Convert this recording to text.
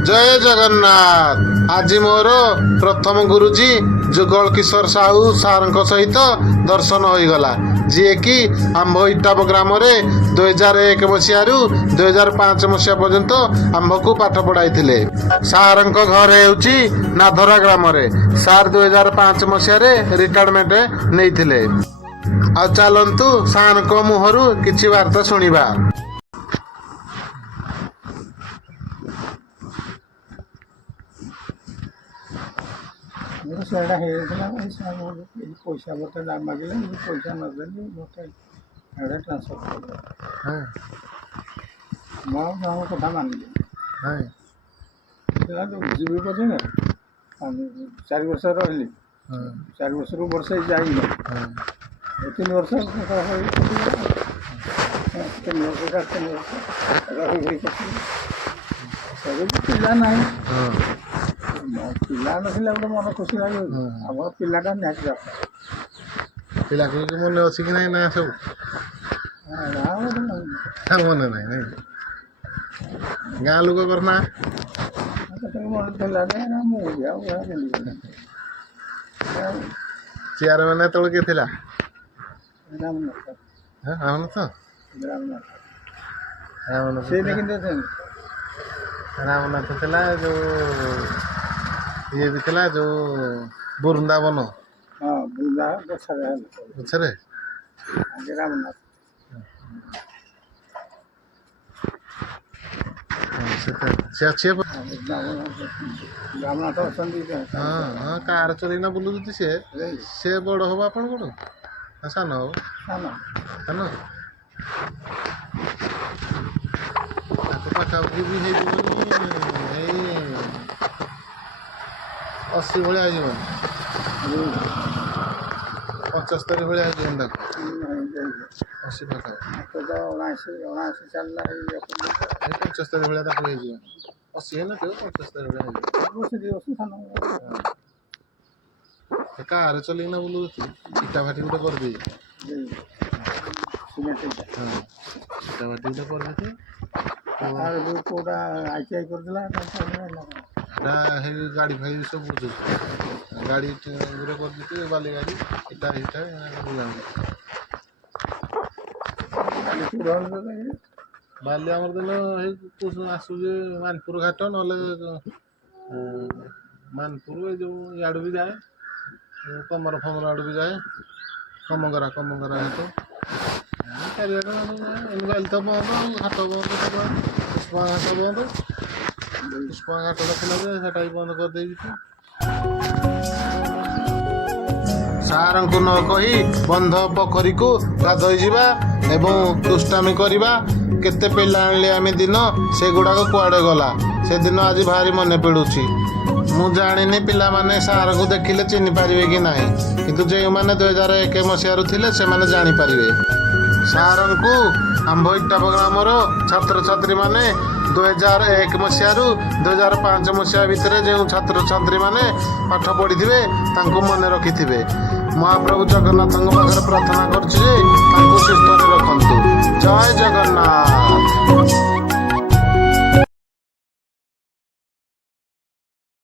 जय जगन्नाथ। आज मोर प्रथम गुरुजी जुगल किशोर साहू सार सहित दर्शन हो गला जी कि आंभ इटाब ग्राम 2001 मसीह 2005 मसीहा पर्यंत आंभ को पाठ पढ़ाई सार घर होउची नाधरा ग्राम सार 2005 मसीह रिटायरमेंट नहीं आ चलतु सार मुहर किछि वार्ता शुणा। ସେଇଟା ହେଇଯାଇଥିଲା ପଇସା ମୋତେ ନା ମାଗିଲେ ମୁଁ ପଇସା ନଦେଲି ମୋତେ ଏଇଟା ଟ୍ରାନ୍ସଫର୍ କରିଦେଲା। ମୁଁ ଆଉ ଜଣଙ୍କ କଥା ମାନିଲି ସେଟା ଯିବି ପଛେ 4 ବର୍ଷ ରହିଲି 4 ବର୍ଷରୁ ବର୍ଷେ ଯାଇନି 3 ବର୍ଷ 3 ବର୍ଷ ପିଲା ନାହିଁ ପିଲା ନଥିଲା ଗୋଟେ ମନ ଖୁସି ଲାଗିବ ଆମର ପିଲାଟା ନିହାତି ଦରକାର। ପିଲା ମନେ ଅଛି କି ନାଇଁ ନା ସବୁ ମନେ ନାହିଁ ନାଇଁ ଗାଁ ଲୋକଙ୍କର ନା ମନେ ଥିଲା ମୁଁ ବି ଆଉ ଚେୟାର ମାନେ ତଳେ କିଏ ଥିଲା ରାମନାଥ ରାମନାଥ ସେ କିନ୍ତୁ ଅଛନ୍ତି ରାମନାଥ ଥିଲା ଯୋଉ ଇଏ ବି ଥିଲା ଯୋଉ ବୃନ୍ଦାବନ ହଁ ବୃନ୍ଦା ପଛରେ ରାମନାଥ ରାମନାଥ ଅଛନ୍ତି ହଁ କାର ଚଲେଇନା ବୁଲୁଛନ୍ତି ସେ ବଡ ହବ ଆପଣଙ୍କଠୁ ନା ସାନ ହବ ସାନ ତାଙ୍କ ପାଖାପାଖି ବି ହେଇଯିବନି ଏଇ 80 ଭଳିଆ ହେଇଯିବନି 75 ଭଳିଆ ହେଇଯିବନି ତାକୁ 80 ପାଖାପାଖି 79 ଚାଲିଲା 75 ଭଳିଆ ତାକୁ ହେଇଯିବ 80 ହେଇନଥିବ 75 ଭଳିଆ ହେଇଯିବ କାର ଚଲେଇକିନା ବୁଲୁଛି ଇଟା ଭାଟି ଗୋଟେ କରିଦେଇଛି ଇଟା ଭାଟି ଗୋଟେ କରିଦେଇଛି କୋଉଟା ITI କରିଦେଲା ଏଟା ହେଇ ଗାଡ଼ି ଫାଡ଼ି ସବୁ ବୁଝୁଛି ଗାଡ଼ି ଗୋଟେ କରିଦେଇଛି ବାଲି ଗାଡ଼ି ଇଟା ବୁଲାନ୍ତି ବାଲି ଆମର ଦିନ ହେଇ ଆସୁଛି ମାନପୁର ଘାଟ ନହେଲେ ମାନପୁର ଏ ଯେଉଁ ଇଆଡ଼ୁ ବି ଯାଏ କମର ଫମର ଆଡ଼ୁ ବି ଯାଏ କମଙ୍ଗରା ଘାଟ ଚାରିଆଡ଼େ ଏମିତି ବାଲି ତ ବନ୍ଦ ଘାଟ ବନ୍ଦ ପୁଷ୍ପା ଘାଟ ବନ୍ଦ ପୁଷ୍ପା ଘାଟଟା ଥିଲା ଯେ ସେଟା ବି ବନ୍ଦ କରିଦେଇଛି। ସାରଙ୍କୁ ନ କହି ବନ୍ଧ ପୋଖରୀକୁ ଗାଧୋଇ ଯିବା ଏବଂ ଦୁଷ୍ଟାମି କରିବା କେତେ ପିଲା ଆଣିଲେ ଆମେ ଦିନ ସେଗୁଡ଼ାକ କୁଆଡ଼େ ଗଲା ସେଦିନ ଆଜି ଭାରି ମନେ ପଡ଼ୁଛି। ମୁଁ ଜାଣିନି ପିଲାମାନେ ସାରଙ୍କୁ ଦେଖିଲେ ଚିହ୍ନି ପାରିବେ କି ନାହିଁ କିନ୍ତୁ ଯେଉଁମାନେ 2001 ମସିହାରୁ ଥିଲେ ସେମାନେ ଜାଣିପାରିବେ। ସାରଙ୍କୁ ଆମ୍ଭ ଇଟାବ ଗ୍ରାମର ଛାତ୍ରଛାତ୍ରୀମାନେ 2001 ମସିହାରୁ 2005 ମସିହା ଭିତରେ ଯେଉଁ ଛାତ୍ରଛାତ୍ରୀମାନେ ପାଠ ପଢ଼ିଥିବେ ତାଙ୍କୁ ମନେ ରଖିଥିବେ। ମହାପ୍ରଭୁ ଜଗନ୍ନାଥଙ୍କ ପାଖରେ ପ୍ରାର୍ଥନା କରୁଛି ଯେ ତାଙ୍କୁ ସୁସ୍ଥରେ ରଖନ୍ତୁ। ଜୟ ଜଗନ୍ନାଥ।